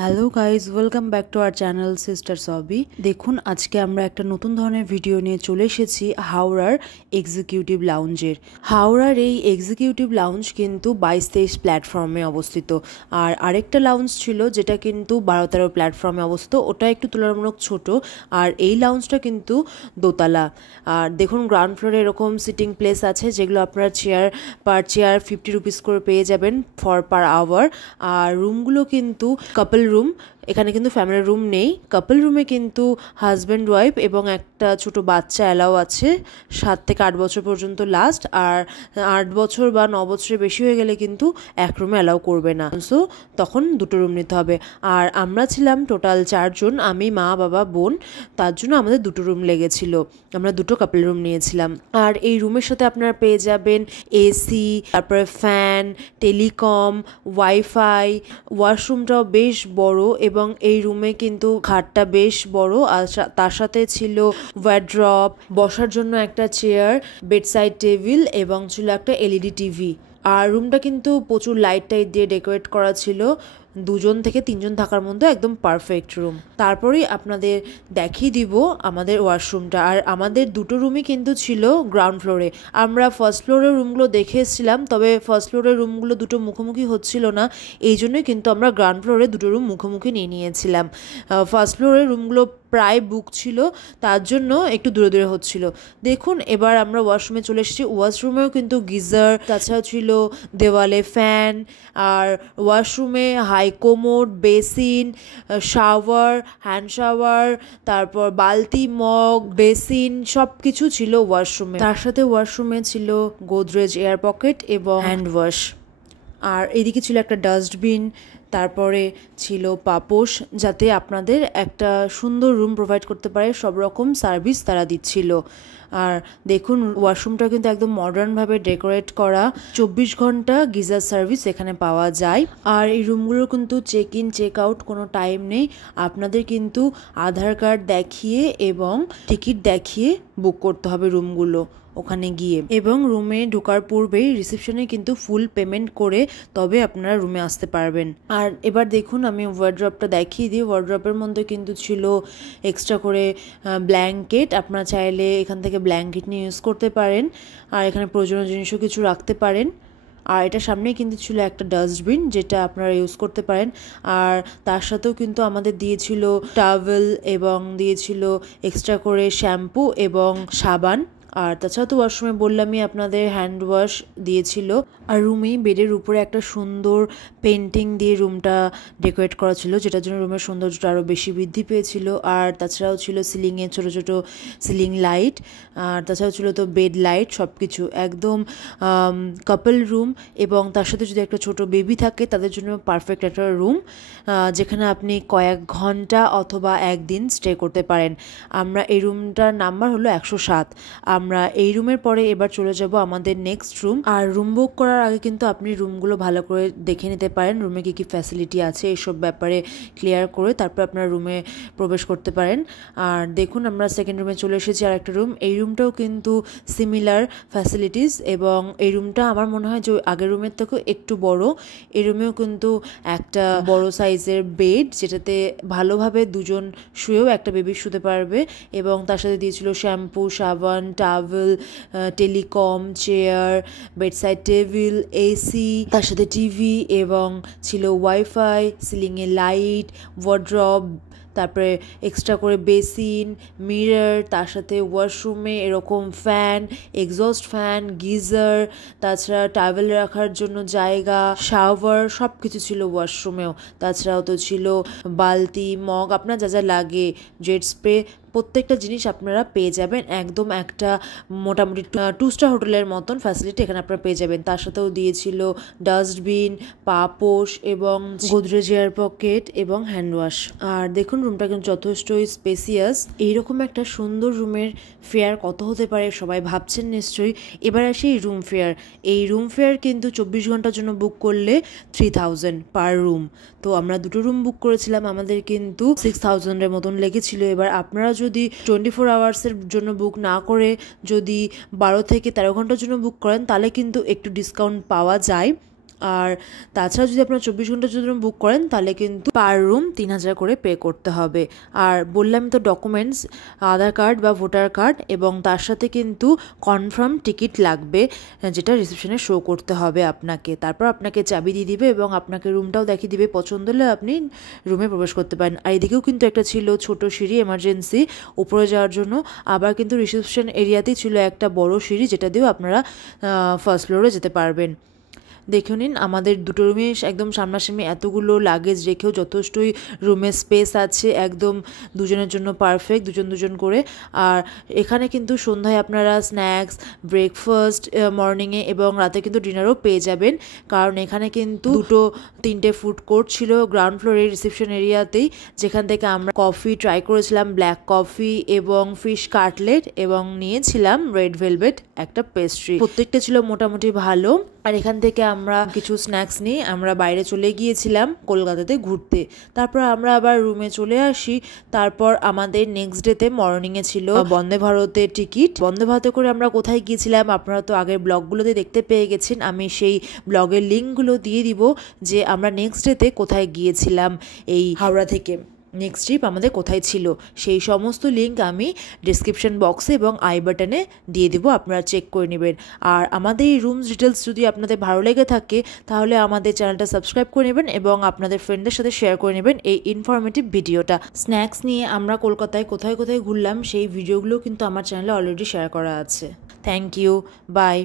Hello guys, welcome back to our channel sister সবি। দেখুন, আজকে আমরা একটা নতুন ধরনের ভিডিও নিয়ে চলে এসেছি হাওড়ার এক্সিকিউটিভ লাউঞ্জের। হাওড়ার এই এক্সিকিউটিভ লাউঞ্জ কিন্তু 22-23 প্ল্যাটফর্মে অবস্থিত, আর আরেকটা লাউঞ্জ ছিল যেটা কিন্তু 12-13 প্ল্যাটফর্মে অবস্থিত, ওটা একটু তুলনামূলক ছোট। আর এই লাউঞ্জটা কিন্তু দোতলা। আর দেখুন, গ্রাউন্ড ফ্লোরে এরকম সিটিং প্লেস আছে যেগুলো আপনারা পার চেয়ার 50 রুপিস করে পেয়ে যাবেন পার আওয়ার। আর রুমগুলো কিন্তু কাপল রুম, এখানে কিন্তু ফ্যামিলি রুম নেই। কাপল রুমে কিন্তু হাজব্যান্ড ওয়াইফ এবং একটা ছোট বাচ্চা অ্যালাউ আছে, 7 থেকে 8 বছর পর্যন্ত লাস্ট। আর 8 বছর বা 9 বছরের বেশি হয়ে গেলে কিন্তু এক রুমে অ্যালাউ করবে না, সো তখন দুটো রুম নিতে হবে। আর আমরা ছিলাম টোটাল 4 জন, আমি, মা, বাবা, বোন। তার জন্য আমাদের দুটো রুম লেগেছিল, আমরা দুটো কাপল রুম নিয়েছিলাম। আর এই রুমের সাথে আপনারা পেয়ে যাবেন এসি, তারপরে ফ্যান, টেলিকম, ওয়াইফাই। ওয়াশরুমটাও বেশ বড় এবং এই রুমে কিন্তু খাটটা বেশ বড়, আর তার সাথে ছিল ওয়ার্ড্রপ, বসার জন্য একটা চেয়ার, বেডসাইড টেবিল এবং ছিল একটা এলইডি টিভি। আর রুমটা কিন্তু প্রচুর লাইট টাইট দিয়ে ডেকোরেট করা ছিল, 2 থেকে 3 জন থাকার মধ্যে একদম পারফেক্ট রুম। তারপরেই আপনাদের দেখিয়ে দিব আমাদের ওয়াশরুমটা। আর আমাদের দুটো রুমই কিন্তু ছিল গ্রাউন্ড ফ্লোরে। আমরা ফার্স্ট ফ্লোরের রুমগুলো দেখে এসেছিলাম, তবে ফার্স্ট ফ্লোরের রুমগুলো দুটো মুখোমুখি হচ্ছিল না, এই জন্যই কিন্তু আমরা গ্রাউন্ড ফ্লোরে দুটো রুম মুখোমুখি নিয়ে নিয়েছিলাম। ফার্স্ট ফ্লোরের রুমগুলো প্রায় বুক ছিল, তার জন্য একটু দূরে দূরে হচ্ছিল। দেখুন, এবার আমরা ওয়াশরুমে চলে এসেছি। ওয়াশরুমেও কিন্তু গিজার, তাছাড়াও ছিল দেওয়ালে ফ্যান। আর ওয়াশরুমে high commode, basin, shower, hand shower, তারপর বালতি, মগ, বেসিন সব কিছু ছিল ওয়াশরুমে। তার সাথে ওয়াশরুমে ছিল গোদরেজ এয়ার পকেট এবং হ্যান্ড ওয়াশ। আর এদিকে ছিল একটা ডাস্টবিন, তারপরে ছিল পাপোশ, যাতে আপনাদের একটা সুন্দর রুম প্রোভাইড করতে পারে, সব রকম সার্ভিস তারা দিচ্ছিল। আর দেখুন, ওয়াশরুমটা কিন্তু একদম মডার্নভাবে ডেকোরেট করা, 24 ঘন্টা গিজার সার্ভিস এখানে পাওয়া যায়। আর এই রুমগুলোর কিন্তু চেক ইন চেক আউট কোনো টাইম নেই, আপনাদের কিন্তু আধার কার্ড দেখিয়ে এবং টিকিট দেখিয়ে বুক করতে হবে রুমগুলো ওখানে গিয়ে। এবং রুমে ঢোকার পূর্বেই রিসেপশনে কিন্তু ফুল পেমেন্ট করে তবে আপনারা রুমে আসতে পারবেন। আর এবার দেখুন, আমি ওয়ার্ড্রপটা দেখিয়ে দিই। ওয়ার্ড্রপের মধ্যে কিন্তু ছিল এক্সট্রা করে ব্ল্যাঙ্কেট, আপনারা চাইলে এখান থেকে ব্ল্যাঙ্কেট নিয়ে ইউজ করতে পারেন। আর এখানে প্রয়োজনীয় জিনিসও কিছু রাখতে পারেন। আর এটার সামনেই কিন্তু ছিল একটা ডাস্টবিন, যেটা আপনারা ইউজ করতে পারেন। আর তার সাথেও কিন্তু আমাদের দিয়েছিল টাওয়েল এবং দিয়েছিল এক্সট্রা করে শ্যাম্পু এবং সাবান। আর তাছাড়া তো ওয়াশরুমে বললামই আপনাদের হ্যান্ড ওয়াশ দিয়েছিল। আর রুমেই বেডের উপরে একটা সুন্দর পেন্টিং দিয়ে রুমটা ডেকোরেট করা ছিল, যেটার জন্য রুমের সৌন্দর্যটা আরও বেশি বৃদ্ধি পেয়েছিল। আর তাছাড়াও ছিল সিলিংয়ে ছোটো ছোটো সিলিং লাইট, আর তাছাড়াও ছিল তো বেড লাইট, সব কিছু একদম কাপল রুম। এবং তার সাথে যদি একটা ছোট বেবি থাকে তাদের জন্য পারফেক্ট একটা রুম, যেখানে আপনি কয়েক ঘন্টা অথবা একদিন স্টে করতে পারেন। আমরা এই রুমটার নাম্বার হলো 107। আমরা এই রুমের পরে এবার চলে যাব আমাদের নেক্সট রুম। আর রুম বুক করার আগে কিন্তু আপনি রুমগুলো ভালো করে দেখে নিতে পারেন, রুমে কী কী ফ্যাসিলিটি আছে এইসব ব্যাপারে ক্লিয়ার করে তারপর আপনার রুমে প্রবেশ করতে পারেন। আর দেখুন, আমরা সেকেন্ড রুমে চলে এসেছি। আর একটা রুম, এই রুমটাও কিন্তু সিমিলার ফ্যাসিলিটিস, এবং এই রুমটা আমার মনে হয় যে আগের রুমের থেকেও একটু বড়। এই রুমেও কিন্তু একটা বড় সাইজের বেড, যেটাতে ভালোভাবে দুজন শুয়েও একটা বেবি শুতে পারবে। এবং তার সাথে দিয়েছিল শ্যাম্পু, সাবান, towel, telecom, chair, bedside table, AC, তার সাথে টিভি এবং ছিল ওয়াইফাই, সিলিংয়ে লাইট, ওয়ার্ড্রপ, তারপরে এক্সট্রা করে বেসিন, মিরর, তার সাথে ওয়াশরুমে এরকম ফ্যান, এক্সস্ট ফ্যান, গিজার, তাছাড়া টাওয়েল রাখার জন্য জায়গা, শাওয়ার, সব কিছু ছিল ওয়াশরুমেও। তাছাড়াও তো ছিল বালতি, মগ, আপনার যা যা লাগে, জেট স্প্রে, প্রত্যেকটা জিনিস আপনারা পেয়ে যাবেন। একদম একটা মোটামুটি 2 স্টার হোটেলের মতন ফ্যাসিলিটি এখানে আপনারা পেয়ে যাবেন। তার সাথেও দিয়েছিল ডাস্টবিন, পাপোশ এবং গোদরেজ এয়ার পকেট এবং হ্যান্ড ওয়াশ। আর দেখুন, রুমটা কিন্তু যথেষ্টই স্পেসিয়াস। এইরকম একটা সুন্দর রুমের ফেয়ার কত হতে পারে সবাই ভাবছেন নিশ্চয়ই। এবার আসি এই রুম ফেয়ার। এই রুম ফেয়ার কিন্তু 24 ঘন্টার জন্য বুক করলে 3000 পার রুম। তো আমরা দুটো রুম বুক করেছিলাম, আমাদের কিন্তু 6000-এর মতন লেগেছিল। এবার আপনারা যদি 24 আওয়ার্সের জন্য বুক না করে যদি 12 থেকে 13 ঘন্টার জন্য বুক করেন তাহলে কিন্তু একটু ডিসকাউন্ট পাওয়া যায়। আর তাছাড়া যদি আপনারা 24 ঘন্টার জন্য বুক করেন তাহলে কিন্তু পার রুম 3000 করে পে করতে হবে। আর বললাম তো ডকুমেন্টস আধার কার্ড বা ভোটার কার্ড এবং তার সাথে কিন্তু কনফার্ম টিকিট লাগবে, যেটা রিসেপশনে শো করতে হবে আপনাকে। তারপর আপনাকে চাবি দিয়ে দিবে এবং আপনাকে রুমটাও দেখিয়ে দিবে, পছন্দ হলে আপনি রুমে প্রবেশ করতে পারেন। আর এদিকেও কিন্তু একটা ছিল ছোট সিঁড়ি এমার্জেন্সি উপরে যাওয়ার জন্য, আবার কিন্তু রিসেপশন এরিয়াতেই ছিল একটা বড় সিঁড়ি যেটা দিয়েও আপনারা ফার্স্ট ফ্লোরে যেতে পারবেন। দেখে নিন আমাদের দুটো রুমে একদম সামনাসামনি এতগুলো লাগেজ রেখেও যথেষ্টই রুমে স্পেস আছে, একদম দুজনের জন্য পারফেক্ট, দুজন দুজন করে। আর এখানে কিন্তু সন্ধ্যায় আপনারা স্ন্যাক্স, ব্রেকফাস্ট মর্নিংয়ে এবং রাতে কিন্তু ডিনারও পেয়ে যাবেন, কারণ এখানে কিন্তু 2-3টে ফুড কোর্ট ছিল গ্রাউন্ড ফ্লোরের রিসেপশন এরিয়াতেই, যেখান থেকে আমরা কফি ট্রাই করেছিলাম, ব্ল্যাক কফি এবং ফিশ কাটলেট, এবং নিয়েছিলাম রেড ভেলভেট একটা পেস্ট্রি। প্রত্যেকটা ছিল মোটামুটি ভালো। আর এখান থেকে আমরা কিছু স্ন্যাক্স নিয়ে আমরা বাইরে চলে গিয়েছিলাম কলকাতাতে ঘুরতে। তারপর আমরা আবার রুমে চলে আসি। তারপর আমাদের নেক্সট ডেতে মর্নিংয়ে ছিল বন্দে ভারতের টিকিট। বন্দে ভারতে করে আমরা কোথায় গিয়েছিলাম আপনারা তো আগের ব্লগগুলোতে দেখতে পেয়ে গেছেন, আমি সেই ব্লগের লিঙ্কগুলো দিয়ে দিব যে আমরা নেক্সট ডেতে কোথায় গিয়েছিলাম এই হাওড়া থেকে। নেক্সট ট্রিপ আমাদের কোথায় ছিল সেই সমস্ত লিঙ্ক আমি ডিসক্রিপশন বক্সে এবং আই বাটনে দিয়ে দেবো, আপনারা চেক করে নেবেন। আর আমাদের এই রুমস ডিটেলস যদি আপনাদের ভালো লেগে থাকে তাহলে আমাদের চ্যানেলটা সাবস্ক্রাইব করে নেবেন এবং আপনাদের ফ্রেন্ডদের সাথে শেয়ার করে নেবেন এই ইনফরমেটিভ ভিডিওটা। স্ন্যাক্স নিয়ে আমরা কলকাতায় কোথায় কোথায় ঘুরলাম সেই ভিডিওগুলো কিন্তু আমার চ্যানেলে অলরেডি শেয়ার করা আছে। Thank you, by.